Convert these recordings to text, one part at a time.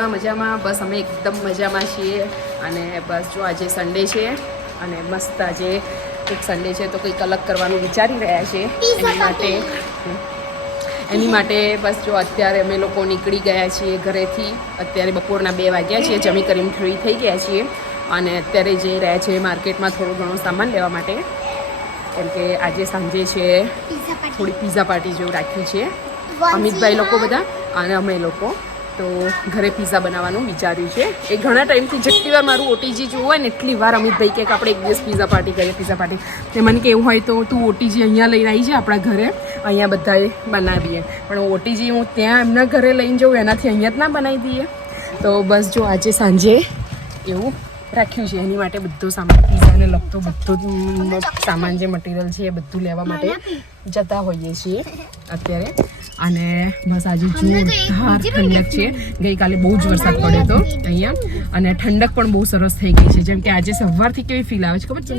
બધા મજામાં? બસ અમે એકદમ મજામાં છીએ. અને બસ જો આજે સન્ડે છે અને મસ્ત આજે એક સન્ડે છે તો કંઈક અલગ કરવાનું વિચારી રહ્યા છે. એની માટે બસ જો અત્યારે અમે લોકો નીકળી ગયા છીએ ઘરેથી. અત્યારે બપોરના 2 વાગ્યા છીએ, જમી કરીને ફ્રી થઈ ગયા છીએ અને અત્યારે જઈ રહ્યા છે માર્કેટમાં થોડો ઘણો સામાન લેવા માટે. કેમ કે આજે સાંજે છે થોડી પીઝા પાર્ટી જેવું રાખ્યું છે અમિતભાઈ લોકો બધા અને અમે લોકો. તો ઘરે પીઝા બનાવવાનું વિચાર્યું છે. એ ઘણા ટાઈમથી જેટલી વાર મારું ઓટીજી જોવું હોય ને એટલી વાર અમિતભાઈ કે આપણે એક દિવસ પીઝા પાર્ટી કરીએ પીઝા પાર્ટી. તે મને કે એવું હોય તો તું ઓટીજી અહીંયા લઈને આવી જાય આપણા ઘરે, અહીંયા બધાએ બનાવીએ. પણ ઓટીજી હું ત્યાં એમના ઘરે લઈને જાઉં એનાથી અહીંયા જ ના બનાવી દઈએ. તો બસ જો આજે સાંજે એવું રાખ્યું છે. એની માટે બધો સામાન પીઝાને લગતો બધો સામાન જે મટીરિયલ છે એ બધું લેવા માટે જતા હોઈએ છીએ અત્યારે. અને બસ આજે જોરદાર ઠંડક છે. ગઈકાલે બહુ જ વરસાદ પડ્યો હતો અહીંયા અને ઠંડક પણ બહુ સરસ થઈ ગઈ છે. જેમ કે આજે સવારથી કેવી ફીલ આવે છે ખબર છે?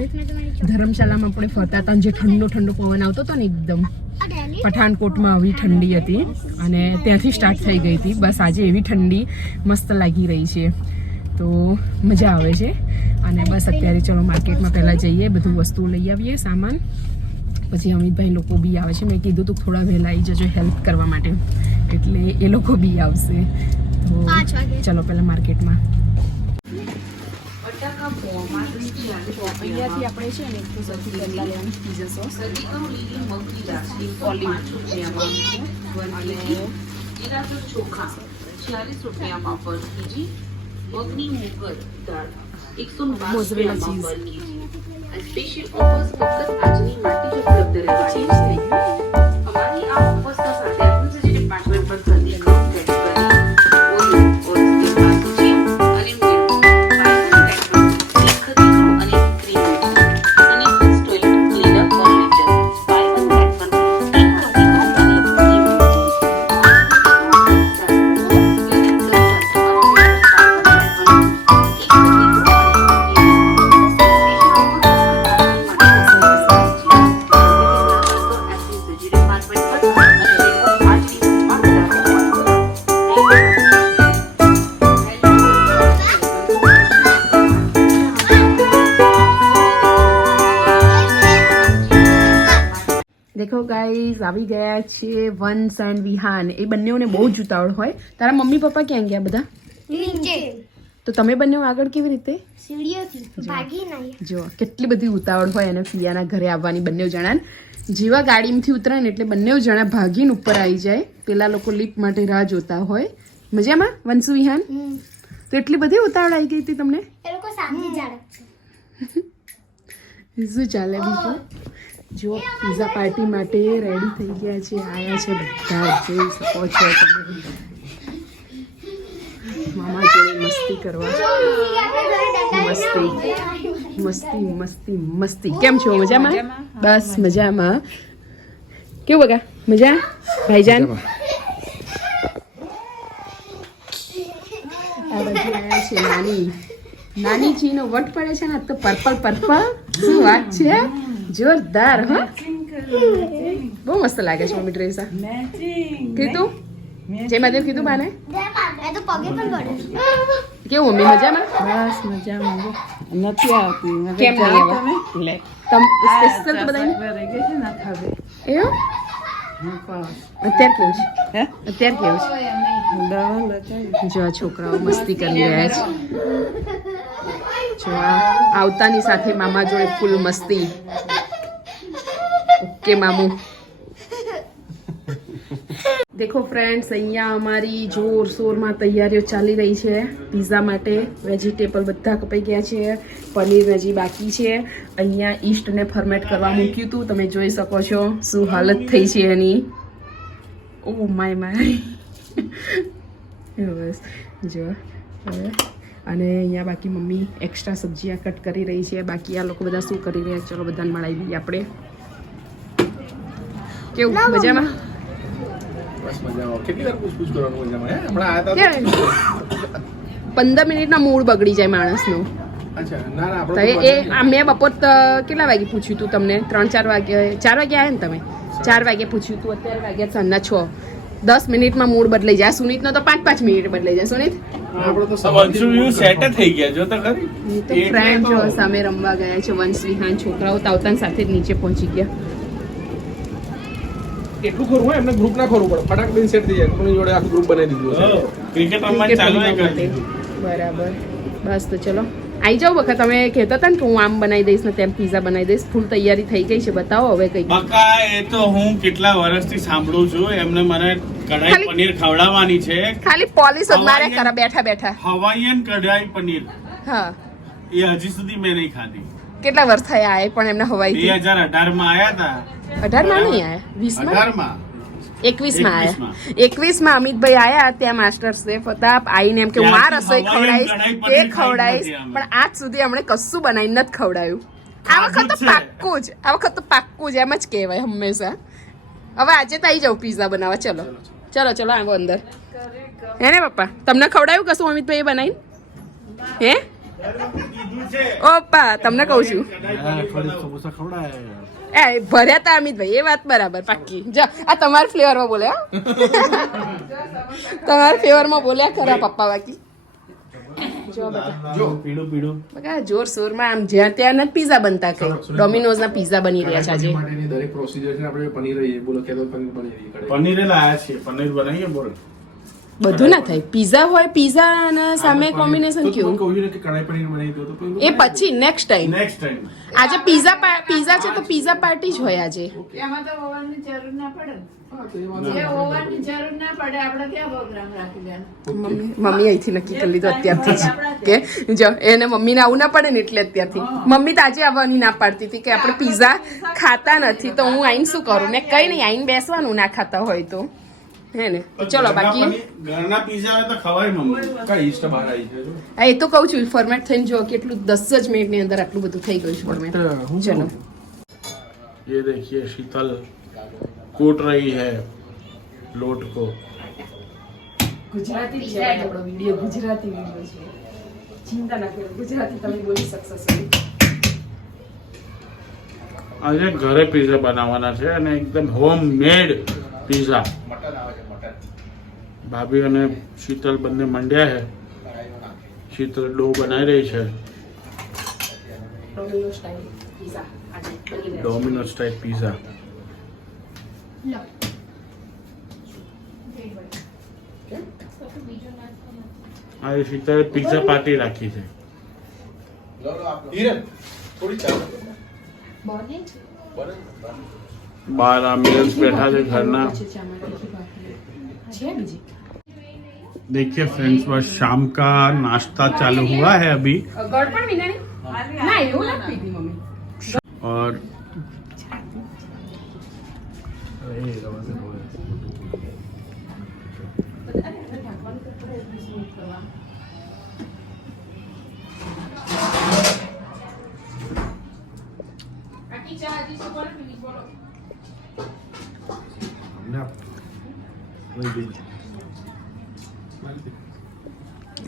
ધર્મશાલામાં આપણે ફરતા હતા જે ઠંડો ઠંડો પવન આવતો હતો ને એકદમ, પઠાણકોટમાં આવી ઠંડી હતી અને ત્યાંથી સ્ટાર્ટ થઈ ગઈ હતી. બસ આજે એવી ઠંડી મસ્ત લાગી રહી છે તો મજા આવે છે. અને બસ અત્યારે ચલો માર્કેટમાં પહેલાં જઈએ, બધું વસ્તુ લઈ આવીએ સામાન. પછી અમિતભાઈ લોકો બી આવે છે. મેં કીધું તું થોડા વહેલા આવી જજો હેલ્પ કરવા માટે, એટલે એ લોકો બી આવશે. તો ચલો પહેલાં માર્કેટમાં. અહીંયાથી આપણે છે ને તો સૌથી પહેલાં લેવાનું પીઝા સોસ, ઓલિવ ચોખા 46 રૂપિયામાં પર કેજી, મગની મુગર દાળ 112 રૂપિયામાં પર કેજી. સ્પેશિયલ ઓફર્સ ફક્ત આજની માટે જ ઉપલબ્ધ રહેવાની છે. અમારી આ ઓફર્સના સાથે આપનું છે જે 5% ડિસ્કાઉન્ટ સેટ કરી ઓલિવ ઓરેન્જ પાસ્તો છે અને મિલ્ક અને ક્રીમ અને ટોયલેટ ક્લીનર પર લીટર 5% દેખો ગાઈઝ આવી ગયા છે વંશ એન્ડ વિહાન. એ બંનેઓને બહુ જ ઉતાવળ હોય. તારા મમ્મી પપ્પા ક્યાં ગયા બધા? નીચે તો તમે બંને આગળ કેવી રીતે? સીડીઓથી ભાગીને આવ્યા. જો કેટલી બધી ઉતાવળ હોય અને ફિયાના ઘરે આવવાની બંને જણા. જેવા ગાડીમાંથી ઉતરે ને એટલે બંને જણા ભાગીને ઉપર આવી જાય. પેલા લોકો લિફ્ટ માટે રાહ જોતા હોય. મજામાં વંશુ વિહાન? તો એટલી બધી ઉતાવળ આવી ગઈ હતી તમને? એ લોકો સામે ઝાડક છે. શું ચાલે બીજું? જો પીઝા પાર્ટી માટે રેડી થઈ ગયા છે, આયા છે બધા, જોઈ શકો છો તમે. મામા જોડે મસ્તી કરવા. મસ્તી મસ્તી મસ્તી મસ્તી. કેમ છો? મજામાં? બસ મજામાં. કેવું બગા? મજા ભાઈજાન? આ બાજુ આવ્યા છે નાની. નાની ચીનો વટ પડે છે ને તો પર્પલ પર્પલ. શું વાત છે? જોરદાર. હા બહુ મસ્ત લાગે છે મમ્મી ડ્રેસ. કીધું જય મહાદેવ કીધું બાને? એ તો પગે પણ પડે. કેવું મમ્મી મજામાં? બસ મજામાં. નથી આવતી. કેમ નહીં આવે? લે તમ સ્પેશિયલ તો બધાને રહી ગઈ છે ના ખાવે. એવું અત્યારે કેવું છે? હે અત્યારે કેવું છે? દવા લગાવી. જો આ છોકરાઓ મસ્તી કરી રહ્યા છે. જો આ આવતાની સાથે મામા જોડે ફૂલ મસ્તી. ઓકે મામુ. દેખો ફ્રેન્ડ્સ, અહીંયા અમારી જોરશોરમાં તૈયારીઓ ચાલી રહી છે પીઝા માટે. વેજીટેબલ બધા કપાઈ ગયા છે, પનીર હજી બાકી છે. અહીંયા ઈસ્ટને ફર્મેટ કરવા મૂક્યું હતું, તમે જોઈ શકો છો શું હાલત થઈ છે એની. Oh my my. બસ જો હવે. અને અહીંયા બાકી મમ્મી એક્સ્ટ્રા સબ્જી કટ કરી રહી છે. બાકી આ લોકો બધા શું કરી રહ્યા? ચલો બધાને મળાવી દઈએ આપણે. કેવું મજામાં? બસ મજામાં. કેટલી વાર પૂછપૂછ કરવાનું મજામાં? હમણાં આયા હતા 15 મિનિટના મૂડ બગડી જાય માણસનો. અચ્છા ના ના તો એ મેં બપોર કેટલા વાગે પૂછ્યું હતું તમને? 3-4 વાગે 4 વાગે આવ્યા ને તમે? 4 વાગે પૂછ્યું હતું. અત્યારે વાગ્યા સાંજના 6. 10 મિનિટમાં મૂડ બદલાઈ જાય. સુનિતનો તો 5-5 મિનિટ બદલાઈ જાય. સુનિત આપણે તો વંશુ વ્યૂ સેટ થઈ ગયા જો તો ખરી એ તો ફ્રેન્ડ જો સામે રમવા ગયા છે. વંશ વિહાન છોકરાઓ તાવતાન સાથે જ નીચે પહોંચી ગયા. એટલું ખરું હોય એમને ગ્રુપ ના ખરું પડે ફટાક દઈને સેટ થઈ જાય કોની જોડે આખું ગ્રુપ બનાવી દીધું છે ક્રિકેટ રમવાનું ક્રિકેટ ચાલુ રમવા કરી માટે. બરાબર. બસ તો ચલો આવી જાઓ વખત તમે કહેતા હતા ને કે હું આમ બનાવી દઈશ ને તેમ પીઝા બનાવી દઈશ. ફૂલ તૈયારી થઈ ગઈ છે. બતાવો હવે કઈ. બકા એ તો હું કેટલા વર્ષથી સાંભળું છું એમને મને કઢાઈ ખાલી- પનીર ખવડાવવાની છે ખાલી પોલિશ જ મારે હવાઈયન- કરે બેઠા બેઠા. હવાઈયન કઢાઈ પનીર હા એ હજી સુધી મેં નહીં ખાધી. કેટલા વર્ષ થયા આ પણ એમને હવાઈ 2018 માં આયા હતા 18 માં નહીં આયા 20 માં 18 માં 21 માં આયા 21 માં અમિતભાઈ આયા ત્યાં માસ્ટર શેફ હતા. આઈને એમ કે હું આ રસોઈ ખવડાવીશ તે ખવડાવીશ પણ આજ સુધી અમને કશું બનાવીને નથી ખવડાવ્યું. આ વખત તો પાક્કું જ આ વખત તો પાક્કું જ એમ જ કહેવાય હંમેશા. હવે આજે તો આવી જાવ પીઝા બનાવવા. ચલો ચલો ચલો આવો અંદર. હે ને પપ્પા તમને ખવડાવ્યું કશું અમિતભાઈ બનાવીને? હે ઓપ્પા તમને કહું છું એ ભર્યા તા અમિતભાઈ એ વાત બરાબર પાક્કી. જો આ તમારા ફ્લેવરમાં બોલ્યા તમારા ફ્લેવરમાં બોલ્યા ખરા પપ્પા બાકી. જો બકા જો પીળું પીળું બકા જોર શોરમાં આમ જ્યાં ત્યાં નથી પીઝા બનતા કઈ. ડોમિનોઝના પીઝા બની રહ્યા છે આજે. માટેની દરેક પ્રોસિજર છે આપણે પનીર રહીએ બોલો કે તો પનીર બની રહી કઢાઈ. પનીર લાયા છે પનીર બનાવીએ બોલ બધું ના થાય. પીઝા હોય પીઝા અને સામે કોમ્બિનેશન તો કેવું કહું છું ને કે કઢાઈ પનીર બનાવી દો તો પેલું એ પછી નેક્સ્ટ ટાઈમ. નેક્સ્ટ ટાઈમ આજે પીઝા છે તો પીઝા પાર્ટી જ હોય આજે. એમાં તો ઓવનની જરૂર ના પડે ને. જે ઓવનની જરૂર ના પડે આપણે ક્યાં પ્રોગ્રામ રાખી દેવાનો. મમ્મી અહીંથી નક્કી કરી લીધું અત્યારથી જ કે જો એને મમ્મીને આવું ના પડે ને એટલે અત્યારથી. મમ્મી તો આજે આવવાની ના પાડતી હતી કે આપણે પીઝા ખાતા નથી તો હું આઈને શું કરું. મેં કઈ નહીં આઈને બેસવાનું ના ખાતા હોય તો હે ને. તો ચલો બાકી ઘરના પીઝા હોય તો ખવાય મમ્મી કઈ ઈસ્ટ બહાર આવી છે જો હા એ તો કહું છું ફોર્મેટ થઈને જો કેટલું 10 જ મિનિટની અંદર આટલું બધું થઈ ગયું છે ફોર્મેટ. ચલો ये देखिए शीतल कूट रही है लोट को ગુજરાતી છે આપણો વિડિયો. ગુજરાતી વિડિયો છે. ચિંતા ના કરો ગુજરાતી તમે બોલી શકશો. આજે ઘરે પીઝા બનાવવાના છે અને એકદમ હોમ મેડ પીઝા. મટન આવે છે મટન ભાભી અને શીતલ બંને મંડ્યા છે. શીતલ ડો બનાવી રહી છે ડોમિનો સ્ટાઈલ પીઝા આજે બની રહ્યા છે. Domino's type pizza. આજે શીતલે પીઝા પાર્ટી રાખી છે. હિરન થોડી ચાલ બને છે. बाहर एम्बुलेंस बैठा है घरना. છે બીજી देखिए फ्रेंड्स बस शाम का नाश्ता चालू हुआ है अभी ગળ પણ વિનાની ના એવું નથી પીધી મમ્મી. और બાકી ચા હજી શું બોલો પ્લીઝ બોલો.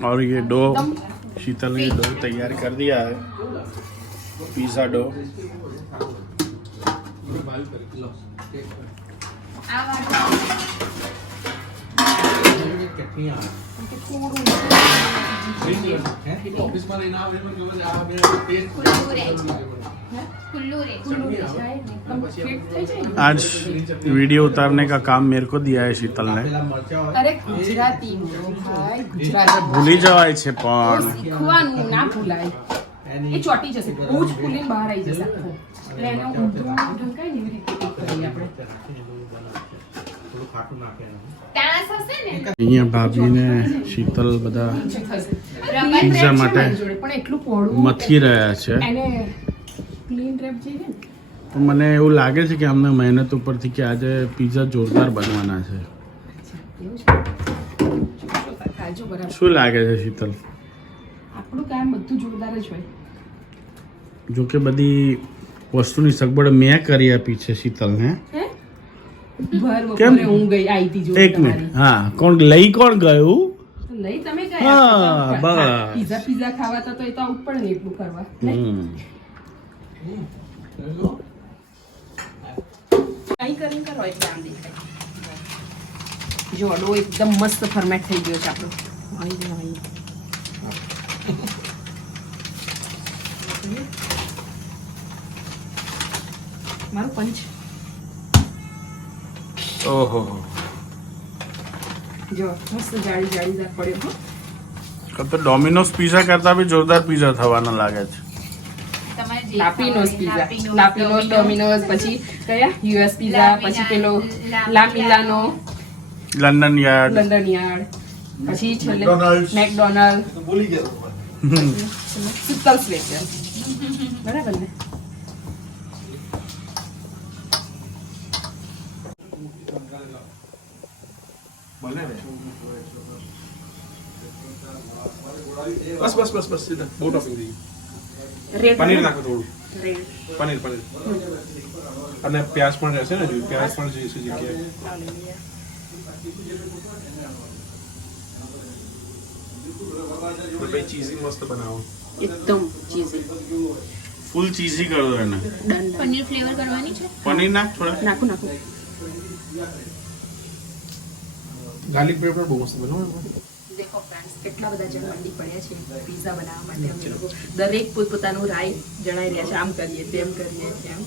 और ये डो शीतल ने डो तैयार कर दिया है पिज़्ज़ा डो. ઓફિસમાં લઈને આવે એમાં કેવું છે આ બે ટેસ્ટ आज वीडियो उतारने का काम मेरे को दिया है शीतल ने. અરે ગુજરાતી ભાઈ ગુજરાતી ભૂલી જવાય છે પણ શીખવાનું ના ભૂલાય. એ ચોટી જશે બહુ જ ફૂલીને બહાર આવી જશે આખું. એટલે એને ઊંધું ઢંકાય ને એવી રીતે કરીએ આપણે. ટાસ હશે ને અહીંયા ભાભી ને શીતલ બધા થશે. પીઝા માટે પણ એટલું પોળું મથી રહ્યા છે. એને ક્લીન રેપ જોઈએ ને. પણ મને એવું લાગે છે કે અમને મહેનત ઉપરથી કે આજે પીઝા જોરદાર બનવાના છે. એવું છે કાજુ બરાબર. શું લાગે છે શીતલ? આપણું કામ બધું જોરદાર જ હોય. જો કે બધી વસ્તુની સગવડ મેં કરી આપી છે શીતલને. હે ભર કેમ? બપોરે હું ગઈ આવી હતી જોડે એક મિનિટ હા કોણ લઈ કોણ ગયું? લઈ તમે હા, ગયા બસ. પીઝા ખાવા તો એ તો આવું જ પડે ને એટલું કરવા. હમ. કઈ કરીને કરો એટલે આમ દેખાય. જો ડો એકદમ મસ્ત ફર્મેટ થઈ ગયો છે આપણો. આવી ગયો અહીં. મારું પંચ ઓહો જો મસ્ત જાળીદાર પડ્યો હો. તો ડોમિનોઝ પિઝા કરતા બી જોરદાર પિઝા થવાના લાગે છે. લાપીનોઝ પિઝા, લાપીનોઝ, ડોમિનોઝ, પછી કયા યુએસ પિઝા, પછી પેલો લા મિલાનો, લંડન યાર્ડ, લંડન યાર્ડ, પછી છેલ્લે McDonald's. મેકડોનાલ્ડ, ભૂલી ગયો સિત્તલ સ્પેશિયલ. બરાબર ને? બસ બસ બસ બસ સીધા બહુ ટોપિંગ થઈ રેડ પનીર નાખો થોડું રેડ પનીર અને પ્યાજ પણ રહેશે ને પ્યાજ પણ જઈશું જગ્યાએ ભાઈ ચીઝી મસ્ત બનાવો એકદમ ચીઝી. ફૂલ ચીઝી કરો એને. ડન. પનીર ફ્લેવર કરવાની છે. પનીર નાખ થોડા. નાખું ગાર્લિક બ્રેડ પણ બહુ મસ્ત બનાવો દેખો ફ્રેન્ડ્સ, કેટલા બધા જણ મંડી પડ્યા છે પિઝા બનાવવા માટે. અમે લોકો દરેક પોતપોતાનું રાય જણાઈ રહ્યા છે, આમ કરીએ તેમ કરીએ તેમ.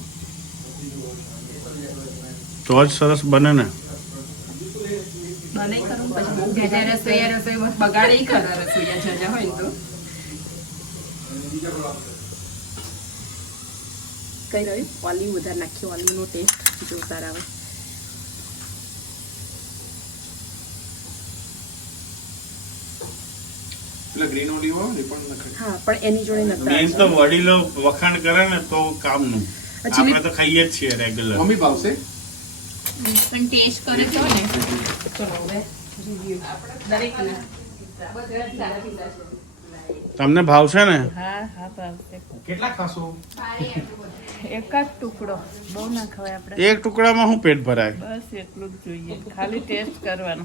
તો જ સરસ બને ને. બનાવી કરું પછી બહુ ભેજા રસોઈ બગાડે ખરા રસોઈયા જાજા હોય ને તો. કઈ રહ્યું ઓલિવ વધારે નાખ્યું, ઓલિવનો ટેસ્ટ જોરદાર આવે. એટલે ગ્રીન ઓલિવ આવે ને એ પણ નખાય હા, પણ એની જોડે મેન નથી. તો વડીલો વખાણ કરે ને તો કામનું. Actually- આપણે તો ખાઈએ જ છીએ રેગ્યુલર. મમ્મી ભાવશે પણ ટેસ્ટ કરે તો ને. ચલો હવે રિવ્યુ દરેકને. તમને ભાવશે ને? હા હા ભાવશે. કેટલા ખાશો એક જ ટુકડો, બહુ ના ખવાય આપણે. એક ટુકડામાં શું પેટ ભરાય? બસ એટલું જ જોઈએ, ખાલી ટેસ્ટ કરવાનો.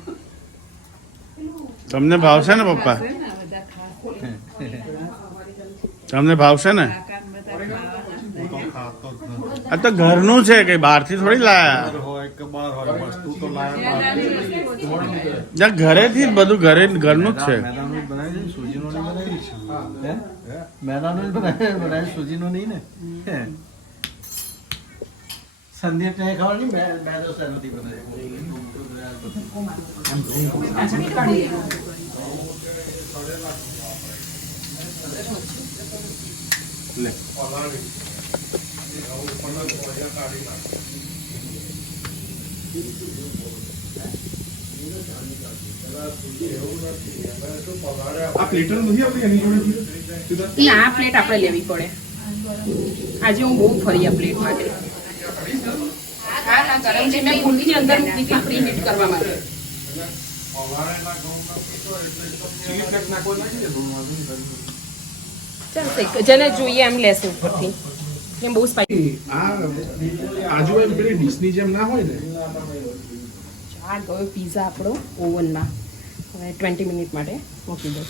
તમને ભાવશે ને પપ્પા? છે ને બધા ખાશે. તમને ભાવશે ને? કાકાને બધા ખાવાના. આ તો ઘરનું છે, કઈ બહારથી થોડી લાયા. ના, ઘરેથી જ બધું ઘરનું જ છે. સંદીપ ને ખાવાની મેદો નથી લે આ પ્લેટર નથી આવતી એની જોડે ના, આ પ્લેટ આપણે લેવી પડે. આજે હું બહુ ફરી આ પ્લેટ માટે. હા હા, ગરમ છે. મેં ભૂલથી અંદર મૂકી હતી પ્રી હીટ કરવા માટે. ચીલી ફ્લેક્સ નાખવા લાગી ચાલશે, જેને જોઈએ એમ લેશે ઉપરથી. એમ બહુ સ્પાઈસી. આ આજુ એમ પેલી ડીશની જેમ ના હોય ને આ ગયો પીઝા આપણો ઓવનમાં. હવે 20 મિનિટ માટે મૂકી દો.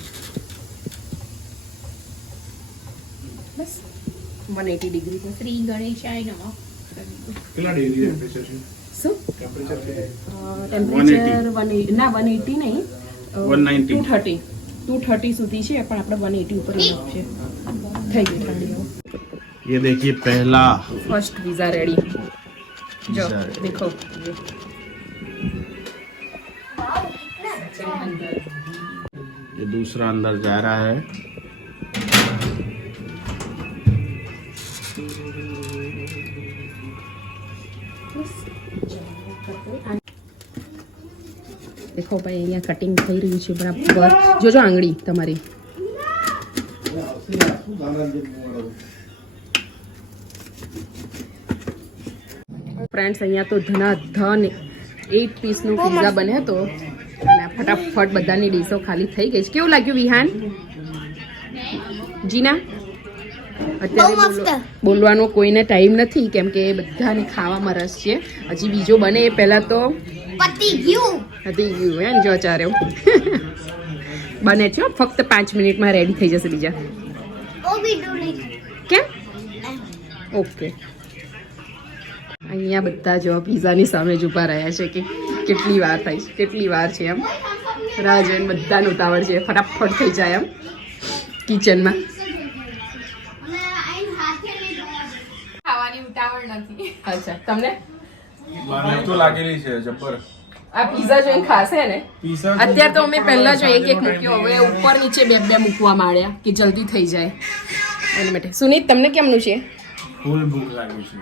બસ 180 ડિગ્રી પર. શ્રી ગણેશાય નમઃ. કેટલા ડિગ્રી ટેમ્પરેચર છે શું ટેમ્પરેચર છે ટેમ્પરેચર 180 ના 180 નહીં 190. 230 સુધી છે, પણ આપણે 180 ઉપર ઇનફ છે. થઈ ગઈ ઠંડી. ये देखिए पहला फर्स्ट पिज़्ज़ा रेडी. जो पिज़्ज़ा ready. देखो ये दूसरा अंदर जा रहा है. देखो भाई અહીંયા કટિંગ થઈ રહ્યું છે બરાબર. જોજો આંગળી તમારી. ફ્રેન્ડ્સ, અહીંયા તો ધનાધન 8 પીસનો પિઝા બન્યો હતો અને ફટાફટ બધાની ડીશો ખાલી થઈ ગઈ છે. કેવું લાગ્યું વિહાન? જીના? અત્યારે બોલવાનો કોઈને ટાઈમ નથી, કેમ કે બધાને ખાવામાં રસ છે. હજી બીજો બને એ પહેલા તો પતી ગયું. હતી ગયું હે ને. જો ચારે બને છે, ફક્ત 5 મિનિટમાં રેડી થઈ જશે બીજા. ઓ બીડુલી. કેમ? ઓકે. અહીંયા બધા જો પિઝાની સામે જ ઊભા રહ્યા છે કે કેટલી વાર થાય છે, કેટલી વાર છે એમ રાહ જોઈને બધાને ઉતાવળ છે, ફટાફટ થઈ જાય એમ કિચનમાં. ખાવાની ઉતાવળ નથી. અચ્છા તમને ભૂખ તો લાગેલી છે જબ્બર. આ પીઝા જોઈને ખાશે ને? પીઝા અત્યારે તો અમે પહેલા જો એક મૂક્યો, હવે ઉપર નીચે બે મૂકવા માંડ્યા કે જલ્દી થઈ જાય એના માટે. સુનીત તમને કેમનું છે? ફૂલ ભૂખ લાગી છે.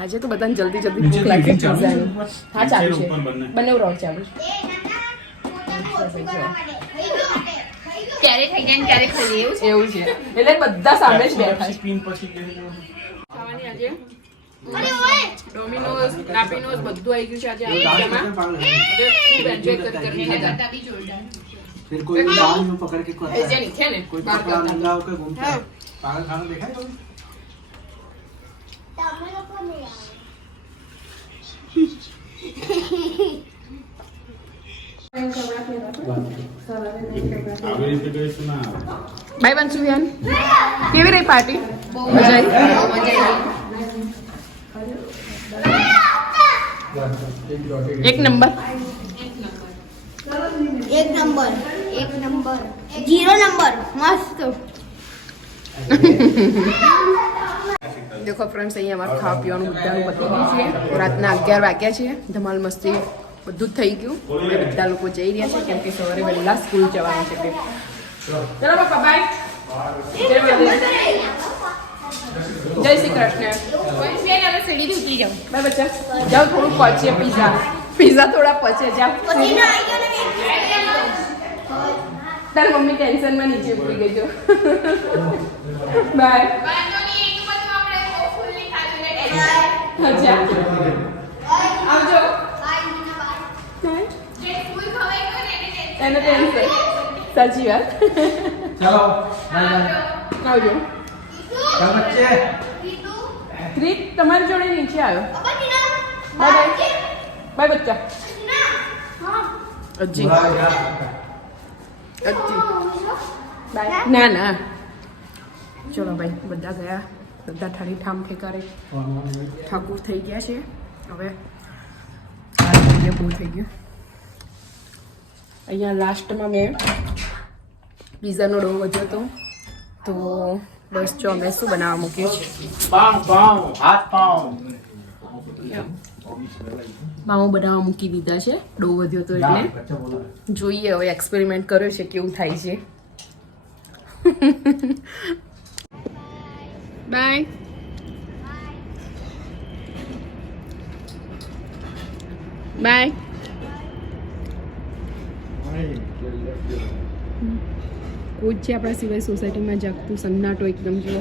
આજે તો બધાને જલ્દી ભૂખ લાગે છે પીઝાની. હા ચાલુ છે, બંને રોડ ચાલુ છે. ક્યારે થઈ જાય ને ક્યારે ખાઈએ એવું છે. એવું છે એટલે બધા સામે જ બેઠા છે. સ્પિન પછી ખાવાની આજે ડોમિનોઝ, લાપિનોઝ બધું આવી ગયું છે આજે આ પિઝામાં. ખૂબ એન્જોય કરીને એના ખાધા. કરતા બી જોરદાર. फिर कोई बाल में पकड़ के खाता એ है જે નીચે ને कोई બહાર कपड़ा કરતા. नंगा होकर घूमता है पागल खाना देखा है कभी આવી રીતે કહીશું ના આવે. બાય બંસુયાન કેવી રહી પાર્ટી? મજા આવી? એક નંબર. એક નંબર 0 નંબર મસ્ત. દેખો ફ્રેન્ડ્સ, અહીંયા અમારે ખાવા પીવાનું બધાનું પતી ગયું છે. રાતના 11 વાગ્યા છે. ધમાલ મસ્તી બધું જ થઈ ગયું. હવે બધા લોકો જઈ રહ્યા છે કેમ કે સવારે વહેલા સ્કૂલ જવાનું છે. ચલો પપ્પા બાય. જય માતાજી. જય શ્રી કૃષ્ણ. સીડીથી ઉતરી જાઉં. બાય બચ્ચા. જાઓ થોડું પચે પીઝા થોડા પચે જાઓ. તારી મમ્મી ટેન્શનમાં નીચે ઉતરી ગઈ જો. બાય. અચ્છા આવજો. એને ટેન્શન. સાચી વાત. चलो बाय बाय આવજો. क्या बच्चे ક્રિક તમારી જોડે નીચે આવ્યો. Bye bye. બાય બચ્ચા. અજી બાય. ના ના ચલો ભાઈ, બધા ગયા, બધા ઠરી ઠામ ઠેકારે ઠાકુર થઈ ગયા છે. હવે બહુ થઈ ગયું. અહીંયા લાસ્ટમાં મેં પીઝાનો ડો વધ્યો હતો તો બસ જો અમે શું બનાવવા મૂક્યું છે. पाँव पाँव हाथ पाँव પાઉં બનાવવા મૂકી દીધા છે. ડો વધ્યો હતો એટલે बच्चा बोला જોઈએ હવે એક્સપેરિમેન્ટ કર્યો છે કેવું થાય છે. બાય. બાય. કોઈ જ છે આપણા સિવાય સોસાયટીમાં જાગતું સન્નાટો એકદમ જુઓ.